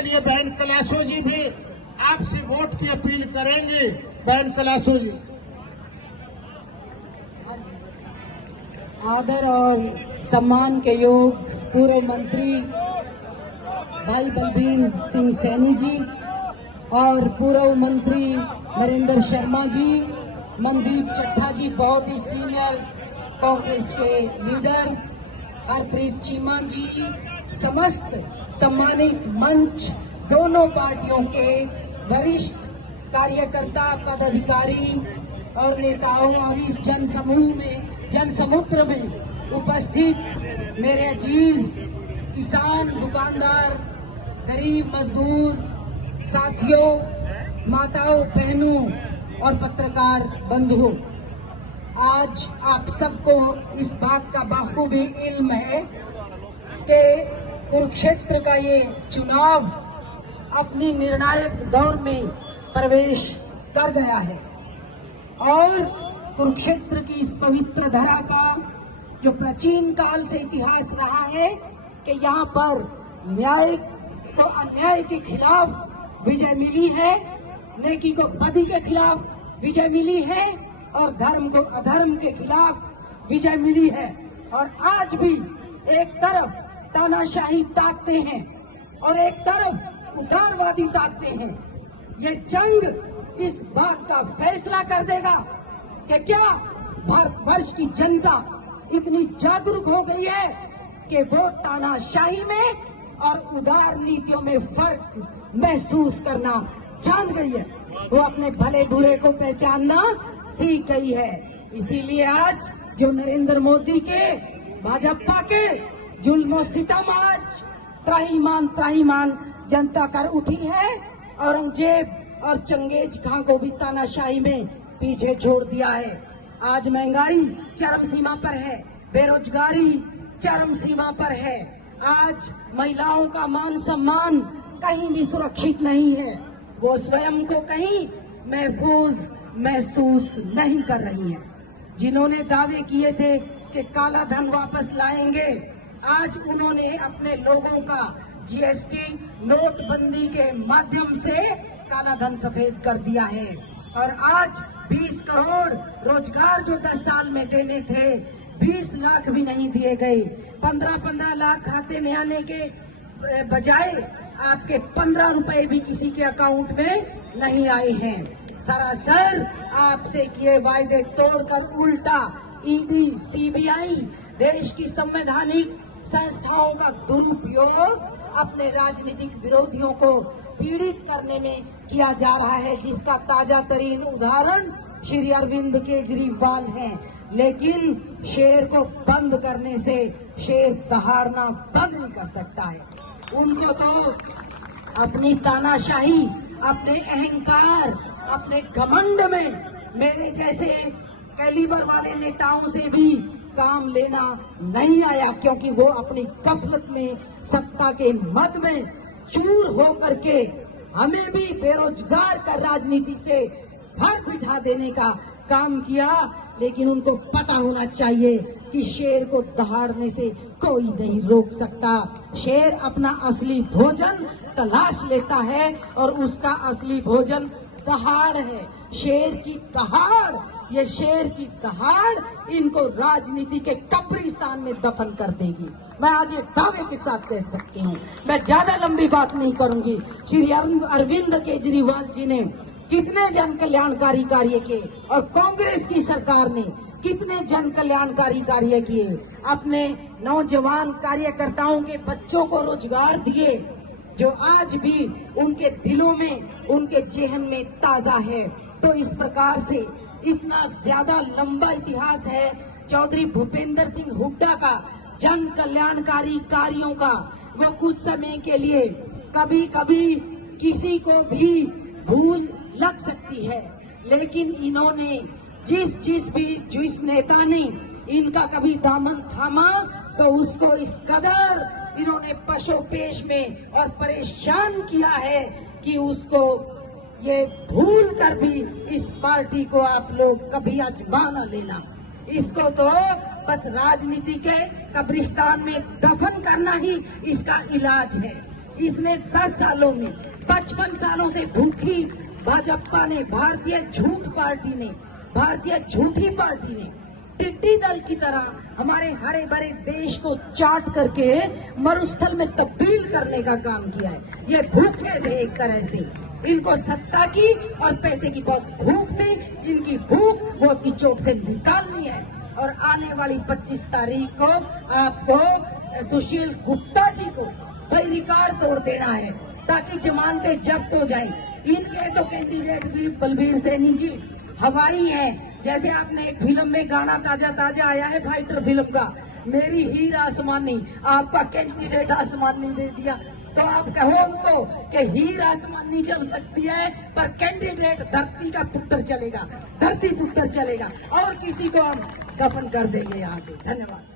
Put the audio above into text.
के लिए बहन कलाशो जी भी आपसे वोट की अपील करेंगे। बहन कलाशो जी। आदर और सम्मान के योग पूर्व मंत्री भाई बलबीर सिंह सैनी जी और पूर्व मंत्री नरेंद्र शर्मा जी, मनदीप चट्टा जी, बहुत ही सीनियर कांग्रेस के लीडर, हरप्रीत चीमा जी, समस्त सम्मानित मंच, दोनों पार्टियों के वरिष्ठ कार्यकर्ता, पदाधिकारी और नेताओं और इस जनसमुद्र में उपस्थित मेरे अजीज किसान, दुकानदार, गरीब मजदूर साथियों, माताओं, बहनों और पत्रकार बंधुओं, आज आप सबको इस बात का बाखूबी इल्म है कि कुरुक्षेत्र का ये चुनाव अपनी निर्णायक दौर में प्रवेश कर गया है और कुरुक्षेत्र की इस पवित्र धरा का जो प्राचीन काल से इतिहास रहा है कि यहाँ पर न्याय को अन्याय के खिलाफ विजय मिली है, नेकी को बदी के खिलाफ विजय मिली है और धर्म को अधर्म के खिलाफ विजय मिली है। और आज भी एक तरफ तानाशाही ताकते हैं और एक तरफ उदारवादी ताकते हैं। ये जंग इस बात का फैसला कर देगा कि क्या भारतवर्ष की जनता इतनी जागरूक हो गई है कि वो तानाशाही में और उदार नीतियों में फर्क महसूस करना जान गई है, वो अपने भले बुरे को पहचानना सीख गई है। इसीलिए आज जो नरेंद्र मोदी के भाजपा के जुल्म सितम आज त्राहीमाम जनता कर उठी है। औरंगजेब और चंगेज खां को भी तानाशाही में पीछे छोड़ दिया है। आज महंगाई चरम सीमा पर है, बेरोजगारी चरम सीमा पर है, आज महिलाओं का मान सम्मान कहीं भी सुरक्षित नहीं है, वो स्वयं को कहीं महफूज महसूस नहीं कर रही है। जिन्होंने दावे किए थे कि काला धन वापस लाएंगे, आज उन्होंने अपने लोगों का जीएसटी नोटबंदी के माध्यम से काला धन सफेद कर दिया है। और आज 20 करोड़ रोजगार जो 10 साल में देने थे, 20 लाख भी नहीं दिए गए। 15-15 लाख खाते में आने के बजाय आपके 15 रुपए भी किसी के अकाउंट में नहीं आए हैं। सरासर आपसे किए वायदे तोड़कर उल्टा ईडी, सीबीआई, देश की संवैधानिक संस्थाओं का दुरुपयोग अपने राजनीतिक विरोधियों को पीड़ित करने में किया जा रहा है, जिसका ताजा तरीन उदाहरण श्री अरविंद केजरीवाल है। लेकिन शेर को बंद करने से शेर दहाड़ना बंद नहीं कर सकता है। उनको तो अपनी तानाशाही, अपने अहंकार, अपने घमंड में मेरे जैसे कैलिबर वाले नेताओं से भी काम लेना नहीं आया, क्योंकि वो अपनी गफलत में, सत्ता के मद में चूर हो करके हमें भी बेरोजगार कर राजनीति से घर बिठा देने का काम किया। लेकिन उनको पता होना चाहिए कि शेर को दहाड़ने से कोई नहीं रोक सकता। शेर अपना असली भोजन तलाश लेता है और उसका असली भोजन दहाड़ है। शेर की दहाड़, ये शेर की दहाड़ इनको राजनीति के कब्रिस्तान में दफन कर देगी। मैं आज ये दावे के साथ कह सकती हूँ। मैं ज्यादा लंबी बात नहीं करूंगी। श्री अरविंद केजरीवाल जी ने कितने जन कल्याणकारी कार्य किए और कांग्रेस की सरकार ने कितने जन कल्याणकारी कार्य किए। अपने नौजवान कार्यकर्ताओं के बच्चों को रोजगार दिए, जो आज भी उनके दिलों में, उनके जेहन में ताजा है। तो इस प्रकार से इतना ज्यादा लंबा इतिहास है चौधरी भूपेंद्र सिंह हुड्डा का जन कल्याणकारी कार्यों का। वो कुछ समय के लिए कभी कभी किसी को भी भूल लग सकती है, लेकिन इन्होंने जिस नेता ने इनका कभी दामन थामा तो उसको इस कदर इन्होंने पशोपेश में और परेशान किया है कि उसको ये भूल कर भी इस पार्टी को आप लोग कभी आजमा न लेना। इसको तो बस राजनीति के कब्रिस्तान में दफन करना ही इसका इलाज है। इसने 10 सालों में 55 सालों से भूखी भाजपा ने, भारतीय झूठी पार्टी ने टिड्डी दल की तरह हमारे हरे भरे देश को चाट करके मरुस्थल में तब्दील करने का काम किया है। ये भूखे थे एक तरह से, इनको सत्ता की और पैसे की बहुत भूख थी। इनकी भूख वो अपनी चोट से निकालनी है और आने वाली 25 तारीख को आपको सुशील गुप्ता जी को भाई रिकॉर्ड तोड़ देना है ताकि जमानतें जब्त हो जाए। इनके तो कैंडिडेट भी बलबीर सैनी जी हवाई है। जैसे आपने एक फिल्म में गाना ताजा आया है फाइटर फिल्म का, मेरी हीर आसमानी, आपका कैंडिडेट आसमानी दे दिया। तो आप कहो उनको कि हीर आसमानी चल सकती है पर कैंडिडेट धरती का पुत्र चलेगा, धरती पुत्र चलेगा और किसी को हम दफन कर देंगे यहाँ से। धन्यवाद।